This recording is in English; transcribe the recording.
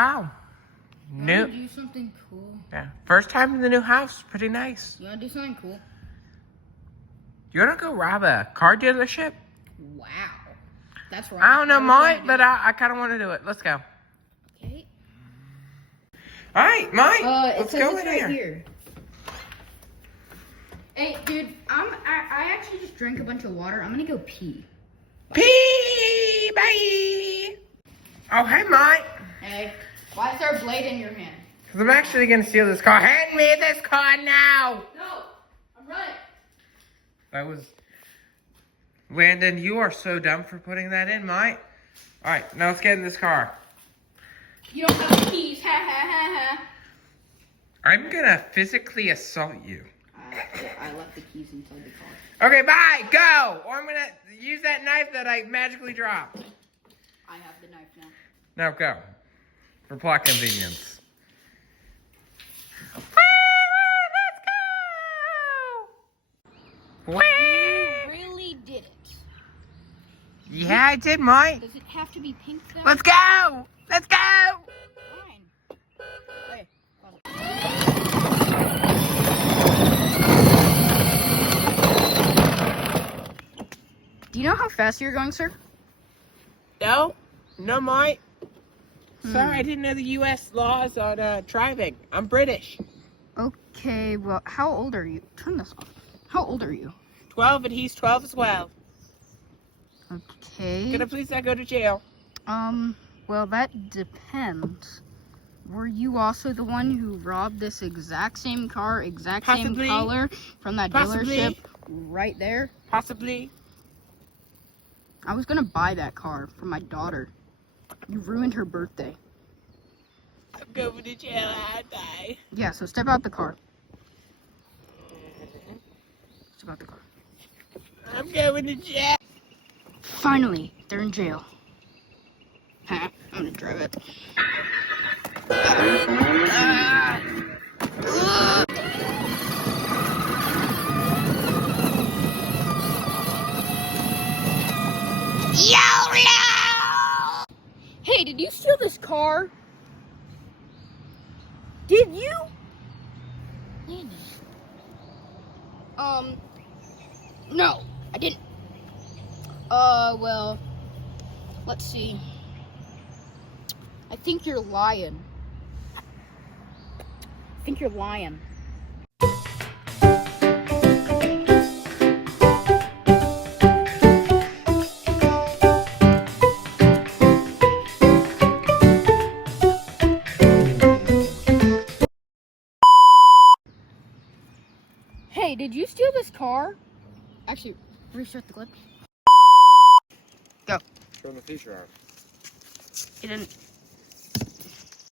wow. You wanna do something cool? Yeah. First time in the new house. Pretty nice. You wanna do something cool? You wanna go rob a car dealership? Wow. That's right. I don't know, Mike, but I kind of want to do it. Let's go. Okay. All right, Mike. Let's go in right here. Hey, dude, I actually just drank a bunch of water. I'm gonna go pee. Pee, bye. Oh, hey, Mike. Hey, why is there a blade in your hand? Because I'm actually going to steal this car. Hand me this car now. No, I'm running. That was... Landon, you are so dumb for putting that in, Mike. All right, now let's get in this car. You don't have the keys. Ha, ha, ha, ha. I'm going to physically assault you. I left the keys inside the car. Okay, bye. Go. Or I'm going to use that knife that I magically dropped. I have the knife now. Now go. For plot convenience. Let's go! You really did it. Yeah, I did, Mike. Does it have to be pink though? Let's go! Let's go! Fine. Hey, do you know how fast you're going, sir? No, Mike. Sorry, I didn't know the U.S. laws on driving. I'm British. Okay, well, how old are you? Turn this off. How old are you? 12, and he's 12 as well. Okay. Can I please not go to jail? Well, that depends. Were you also the one who robbed this exact same car, same color from that dealership right there? Possibly. I was gonna buy that car for my daughter. You ruined her birthday. I'm going to jail, aren't I? Yeah, so step out the car. Step out the car. I'm going to jail. Finally, they're in jail. I'm gonna drive it. YOLO! Hey, did you steal this car? Did you? No, I didn't. Well, let's see. I think you're lying. Hey, did you steal this car? Actually, restart the clip. Go. Turn the feature on. You didn't.